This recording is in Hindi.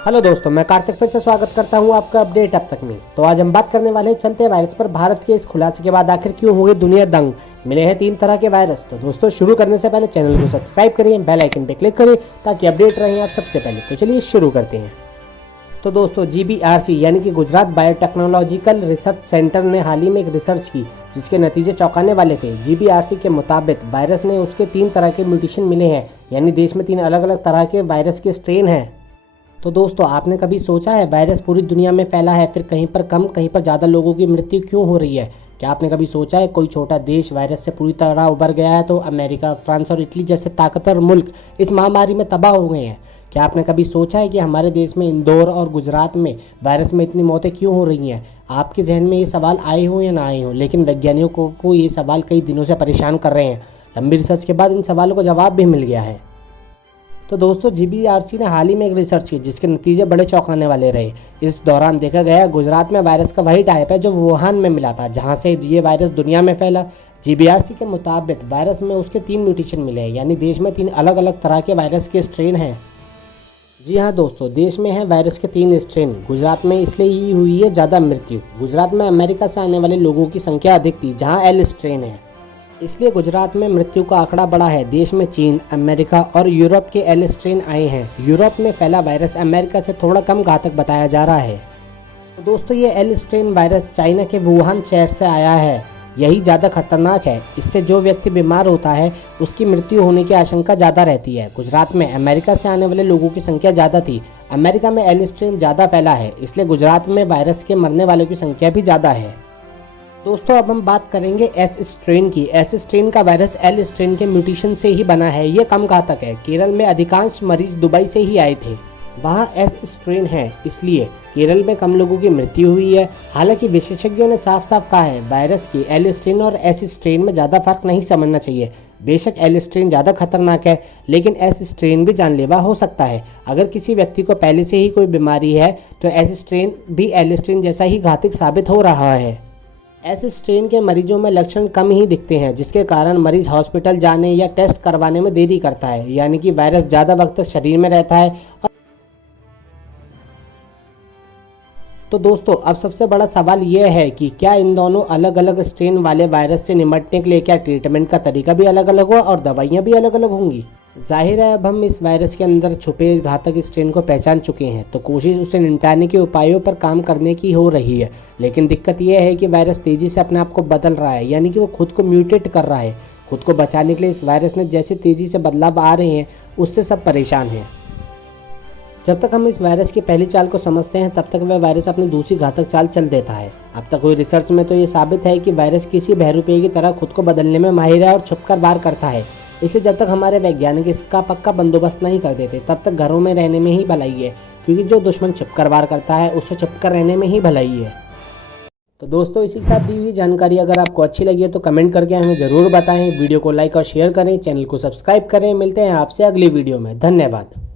हेलो दोस्तों, मैं कार्तिक फिर से स्वागत करता हूं आपका अपडेट अब तक में। तो आज हम बात करने वाले हैं चलते वायरस पर। भारत के इस खुलासे के बाद आखिर क्यों हुई दुनिया दंग? मिले हैं 3 तरह के वायरस। तो दोस्तों शुरू करने से पहले चैनल को सब्सक्राइब करें, बेल आइकन पे क्लिक करें ताकि अपडेट रहें आप सबसे पहले। तो चलिए शुरू करते हैं। तो दोस्तों GBRC यानी कि गुजरात बायोटेक्नोलॉजिकल रिसर्च सेंटर ने हाल ही में एक रिसर्च की जिसके नतीजे चौंकाने वाले थे। GBRC के मुताबिक वायरस ने उसके 3 तरह के म्यूटेशन मिले हैं, यानी देश में 3 अलग अलग तरह के वायरस के स्ट्रेन हैं। तो दोस्तों आपने कभी सोचा है वायरस पूरी दुनिया में फैला है, फिर कहीं पर कम कहीं पर ज़्यादा लोगों की मृत्यु क्यों हो रही है? क्या आपने कभी सोचा है कोई छोटा देश वायरस से पूरी तरह उभर गया है तो अमेरिका, फ्रांस और इटली जैसे ताकतवर मुल्क इस महामारी में तबाह हो गए हैं? क्या आपने कभी सोचा है कि हमारे देश में इंदौर और गुजरात में वायरस में इतनी मौतें क्यों हो रही हैं? आपके जहन में ये सवाल आए हों या ना आए हों, लेकिन वैज्ञानिकों को ये सवाल कई दिनों से परेशान कर रहे हैं। लंबी रिसर्च के बाद इन सवालों का जवाब भी मिल गया है। तो दोस्तों GBRC ने हाल ही में एक रिसर्च की जिसके नतीजे बड़े चौंकाने वाले रहे। इस दौरान देखा गया गुजरात में वायरस का वही टाइप है जो वुहान में मिला था, जहां से ये वायरस दुनिया में फैला। GBRC के मुताबिक वायरस में उसके 3 म्यूटेशन मिले हैं, यानी देश में 3 अलग अलग तरह के वायरस के स्ट्रेन हैं। जी हाँ दोस्तों, देश में है वायरस के 3 स्ट्रेन। गुजरात में इसलिए ही हुई है ज़्यादा मृत्यु। गुजरात में अमेरिका से आने वाले लोगों की संख्या अधिक थी, जहाँ L स्ट्रेन है, इसलिए गुजरात में मृत्यु का आंकड़ा बढ़ा है। देश में चीन, अमेरिका और यूरोप के L स्ट्रेन आए हैं। यूरोप में फैला वायरस अमेरिका से थोड़ा कम घातक बताया जा रहा है। तो दोस्तों ये L स्ट्रेन वायरस चाइना के वुहान शहर से आया है। यही ज़्यादा खतरनाक है। इससे जो व्यक्ति बीमार होता है उसकी मृत्यु होने की आशंका ज़्यादा रहती है। गुजरात में अमेरिका से आने वाले लोगों की संख्या ज़्यादा थी। अमेरिका में L स्ट्रेन ज़्यादा फैला है, इसलिए गुजरात में वायरस के मरने वालों की संख्या भी ज़्यादा है। दोस्तों अब हम बात करेंगे S स्ट्रेन की। S स्ट्रेन का वायरस L स्ट्रेन के म्यूटेशन से ही बना है। ये कम घातक है। केरल में अधिकांश मरीज दुबई से ही आए थे, वहाँ S स्ट्रेन है, इसलिए केरल में कम लोगों की मृत्यु हुई है। हालांकि विशेषज्ञों ने साफ साफ कहा है वायरस की L स्ट्रेन और S स्ट्रेन में ज़्यादा फर्क नहीं समझना चाहिए। बेशक L स्ट्रेन ज़्यादा खतरनाक है, लेकिन S स्ट्रेन भी जानलेवा हो सकता है। अगर किसी व्यक्ति को पहले से ही कोई बीमारी है तो S स्ट्रेन भी L स्ट्रेन जैसा ही घातक साबित हो रहा है। S स्ट्रेन के मरीजों में लक्षण कम ही दिखते हैं, जिसके कारण मरीज हॉस्पिटल जाने या टेस्ट करवाने में देरी करता है, यानी कि वायरस ज़्यादा वक्त तक शरीर में रहता है। तो दोस्तों अब सबसे बड़ा सवाल यह है कि क्या इन दोनों अलग अलग स्ट्रेन वाले वायरस से निपटने के लिए क्या ट्रीटमेंट का तरीका भी अलग अलग होगा और दवाइयाँ भी अलग अलग होंगी? जाहिर है अब हम इस वायरस के अंदर छुपे घातक स्ट्रेन को पहचान चुके हैं, तो कोशिश उसे निपटाने के उपायों पर काम करने की हो रही है। लेकिन दिक्कत यह है कि वायरस तेज़ी से अपने आप को बदल रहा है, यानी कि वो खुद को म्यूटेट कर रहा है। खुद को बचाने के लिए इस वायरस में जैसे तेज़ी से बदलाव आ रहे हैं उससे सब परेशान हैं। जब तक हम इस वायरस की पहली चाल को समझते हैं तब तक वह वायरस अपनी दूसरी घातक चाल चल देता है। अब तक हुई रिसर्च में तो ये साबित है कि वायरस किसी बहरूपे की तरह खुद को बदलने में माहिर है और छुपकर वार करता है। इसलिए जब तक हमारे वैज्ञानिक इसका पक्का बंदोबस्त नहीं कर देते तब तक घरों में रहने में ही भलाई है, क्योंकि जो दुश्मन छुपकर वार करता है उससे छुपकर रहने में ही भलाई है। तो दोस्तों इसी के साथ दी हुई जानकारी अगर आपको अच्छी लगी है तो कमेंट करके हमें ज़रूर बताएं। वीडियो को लाइक और शेयर करें, चैनल को सब्सक्राइब करें। मिलते हैं आपसे अगली वीडियो में। धन्यवाद।